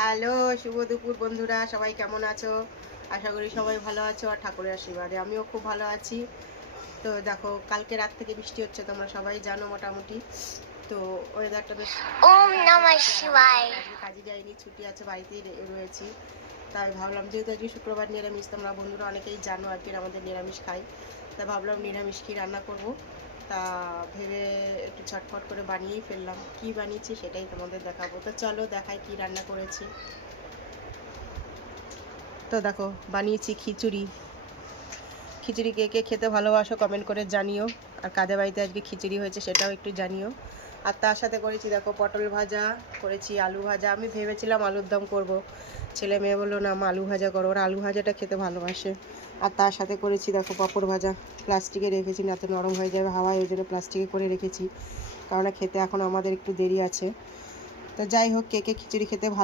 Hello শুভ দুপুর বন্ধুরা সবাই কেমন আছো? আশা করি সবাই ভালো আছো আর ঠাকুরের আশীর্বাদে। আমিও খুব ভালো আছি। তো দেখো কালকে রাত থেকে বৃষ্টি হচ্ছে তোমরা সবাই জানো মোটামুটি। তো ওয়েদারটা বেশ ওম নমঃ শিবায়। কাজে যাইনি ছুটি আছে বাড়িতেই রয়েছি। তাই ভাবলাম যেহেতু আজকে শুক্রবার নিরামিষ তোমরা বন্ধুরা অনেকেই জানো আজকে আমাদের নিরামিষ খাই। তাই ভাবলাম নিরামিষ কি রান্না করব? তা ভেবে একটু ছটফট করে বানিয়েই ফেললাম। কি বানিয়েছি সেটাই তোমাদের দেখাবো। তো চলো দেখাই কি রান্না করেছি। তো দেখো, বানিয়েছি খিচুড়ি। খিচুড়ি কে কে খেতে ভালোবাসো কমেন্ট করে জানিও। আর কাদের বাড়িতে আজকে খিচুড়ি হয়েছে সেটাও একটু জানিও। আর তার সাথে করেছি দেখো পটল ভাজা, করেছি আলু ভাজা। আমি ভেবেছিলাম আলুর দম করব। ছেলে মেয়ে বলল, না, মা, আলু ভাজা করো। ওরা আলু ভাজাটা খেতে ভালোবাসে। আর তার সাথে করেছি দেখো পাঁপড় ভাজা। প্লাস্টিকে রেখেছি, না তো নরম হয়ে যাবে হাওয়ায়, ওই জন্য প্লাস্টিকে করে রেখেছি। কারণ খেতে এখন আমাদের একটু দেরি আছে। তো যাই হোক, কে কে খিচুড়ি খেতে ভালো